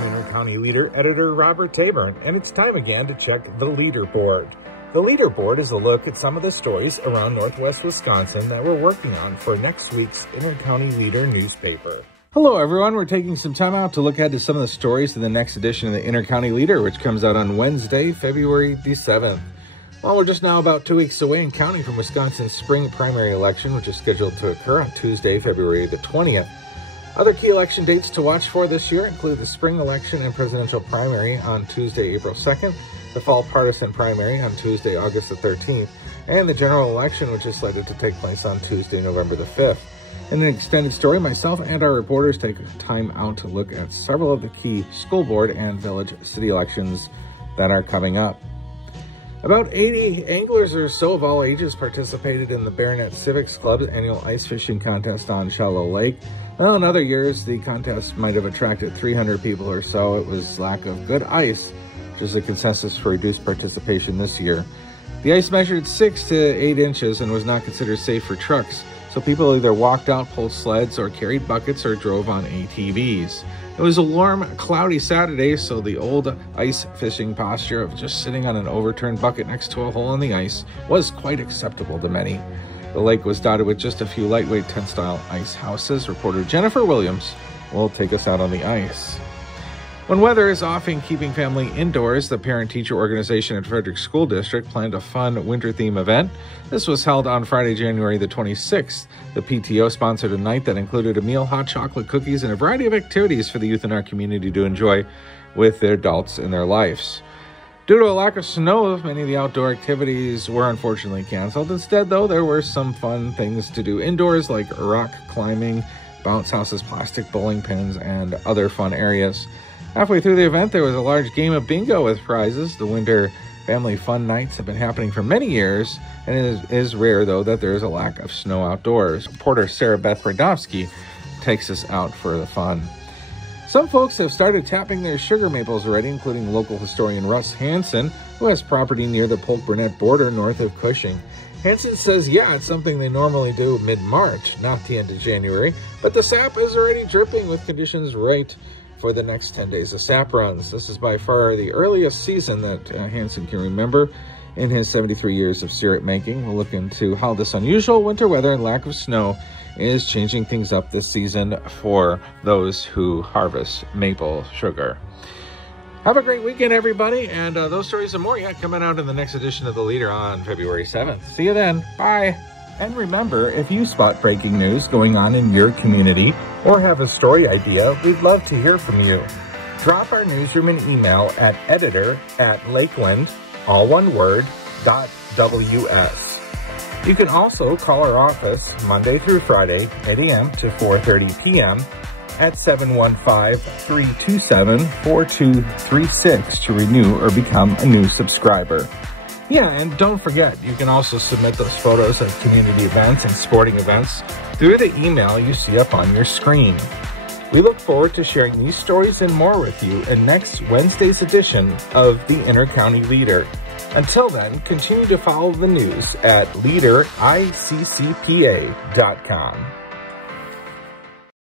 I'm Inter-County Leader Editor Robert Taburn, and it's time again to check the leaderboard. The leaderboard is a look at some of the stories around Northwest Wisconsin that we're working on for next week's Inter-County Leader newspaper. Hello everyone, we're taking some time out to look ahead to some of the stories in the next edition of the Inter-County Leader, which comes out on Wednesday, February the 7th. Well, we're just now about 2 weeks away and counting from Wisconsin's spring primary election, which is scheduled to occur on Tuesday, February the 20th. Other key election dates to watch for this year include the spring election and presidential primary on Tuesday, April 2nd, the fall partisan primary on Tuesday, August the 13th, and the general election, which is slated to take place on Tuesday, November the 5th. In an extended story, myself and our reporters take time out to look at several of the key school board and village city elections that are coming up. About 80 anglers or so of all ages participated in the Baronet Civics Club's annual ice fishing contest on Shallow Lake. Well, in other years, the contest might have attracted 300 people or so. It was lack of good ice, which is a consensus for reduced participation this year. The ice measured 6 to 8 inches and was not considered safe for trucks, so people either walked out, pulled sleds, or carried buckets or drove on ATVs. It was a warm, cloudy Saturday, so the old ice fishing posture of just sitting on an overturned bucket next to a hole in the ice was quite acceptable to many. The lake was dotted with just a few lightweight tent-style ice houses. Reporter Jennifer Williams will take us out on the ice. When weather is off and keeping family indoors, the parent-teacher organization at Frederick School District planned a fun winter theme event. This was held on Friday, January the 26th. The PTO sponsored a night that included a meal, hot chocolate cookies, and a variety of activities for the youth in our community to enjoy with their adults in their lives. Due to a lack of snow, many of the outdoor activities were unfortunately canceled. Instead, though, there were some fun things to do indoors, like rock climbing, bounce houses, plastic bowling pins, and other fun areas. Halfway through the event, there was a large game of bingo with prizes. The winter family fun nights have been happening for many years, and it is rare, though, that there is a lack of snow outdoors. Reporter Sarah Beth Brodowski takes us out for the fun. Some folks have started tapping their sugar maples already, including local historian Russ Hansen, who has property near the Polk-Burnett border north of Cushing. Hansen says, yeah, it's something they normally do mid-March, not the end of January, but the sap is already dripping with conditions right for the next 10 days of sap runs. This is by far the earliest season that Hansen can remember in his 73 years of syrup making. We'll look into how this unusual winter weather and lack of snow is changing things up this season for those who harvest maple sugar. Have a great weekend, everybody, and those stories and more yet coming out in the next edition of The Leader on February 7th. See you then. Bye. And remember, if you spot breaking news going on in your community or have a story idea, we'd love to hear from you. Drop our newsroom an email at editor@lakeland, all one word, .ws. You can also call our office Monday through Friday, 8 a.m. to 4:30 p.m. at 715-327-4236 to renew or become a new subscriber. Yeah, and don't forget, you can also submit those photos of community events and sporting events through the email you see up on your screen. We look forward to sharing these stories and more with you in next Wednesday's edition of the Inter-County Leader. Until then, continue to follow the news at leadericcpa.com.